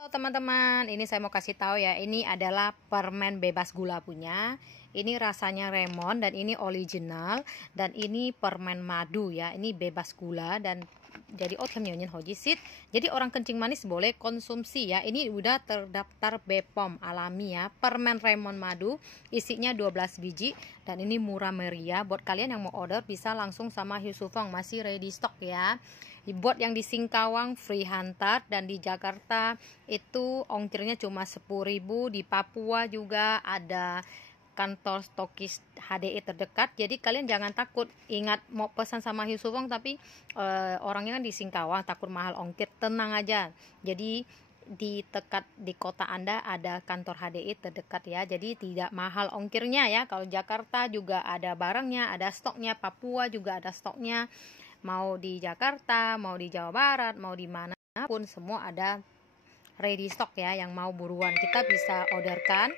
Halo teman-teman, ini saya mau kasih tahu ya, ini adalah permen bebas gula punya. Ini rasanya lemon dan ini original dan ini permen madu ya. Ini bebas gula dan jadi hojisit. Jadi orang kencing manis boleh konsumsi ya. Ini udah terdaftar BPOM alami ya. Permen lemon madu isinya 12 biji dan ini murah meriah. Buat kalian yang mau order bisa langsung sama Hiu Su Fong, masih ready stock ya. Buat yang di Singkawang free hantar dan di Jakarta itu ongkirnya cuma 10.000. Di Papua juga ada kantor stokis HDI terdekat. Jadi kalian jangan takut, ingat mau pesan sama Hiu Su Fong tapi orangnya kan di Singkawang, takut mahal ongkir. Tenang aja, jadi di kota Anda ada kantor HDI terdekat ya, jadi tidak mahal ongkirnya ya. Kalau Jakarta juga ada barangnya, ada stoknya. Papua juga ada stoknya. Mau di Jakarta, mau di Jawa Barat, mau di mana pun semua ada ready stock ya. Yang mau buruan kita bisa orderkan.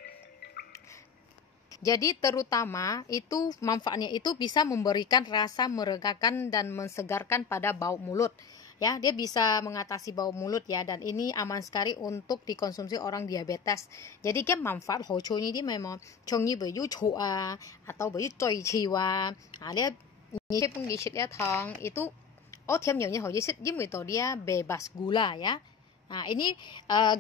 Jadi terutama itu manfaatnya itu bisa memberikan rasa meregakan dan mensegarkan pada bau mulut ya. Dia bisa mengatasi bau mulut ya, dan ini aman sekali untuk dikonsumsi orang diabetes. Jadi kan manfaat hocho ini dia memang chongyi bayu choa atau bayu choi chiwa. Dia penggisit ya tong itu dia bebas gula ya. Nah, ini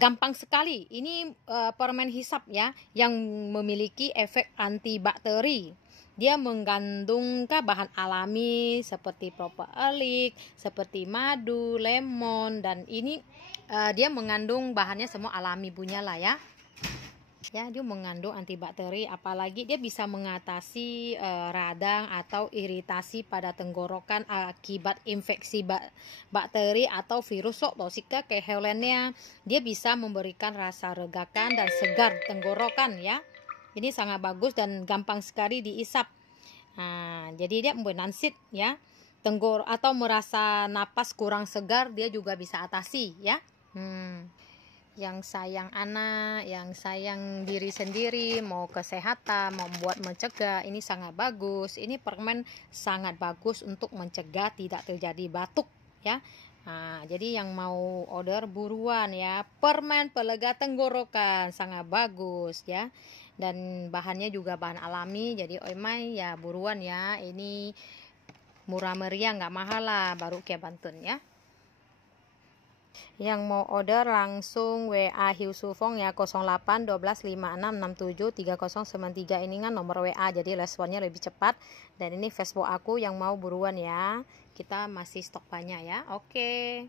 gampang sekali. Ini permen hisap ya, yang memiliki efek antibakteri. Dia mengandung bahan alami seperti propolis, seperti madu, lemon, dan ini dia mengandung bahannya semua alami punya lah ya. Ya, dia mengandung antibakteri, apalagi dia bisa mengatasi radang atau iritasi pada tenggorokan akibat infeksi bakteri atau virus toksika kehelennya. Dia bisa memberikan rasa regakan dan segar tenggorokan ya. Ini sangat bagus dan gampang sekali diisap. Nah, jadi dia menansit ya. Atau merasa napas kurang segar, dia juga bisa atasi ya. Yang sayang anak, yang sayang diri sendiri, mau kesehatan, mau buat mencegah, ini sangat bagus. Ini permen sangat bagus untuk mencegah tidak terjadi batuk ya. Nah, jadi yang mau order buruan ya. Permen pelega tenggorokan sangat bagus ya. Dan bahannya juga bahan alami, jadi oimai ya buruan ya. Ini murah meriah, nggak mahal lah, baru kayak Bantun ya. Yang mau order langsung WA Hiu Su Fong ya, 08 12 56 67 3093. Ini kan nomor WA, jadi responnya lebih cepat. Dan ini Facebook aku, yang mau buruan ya. Kita masih stok banyak ya. Oke.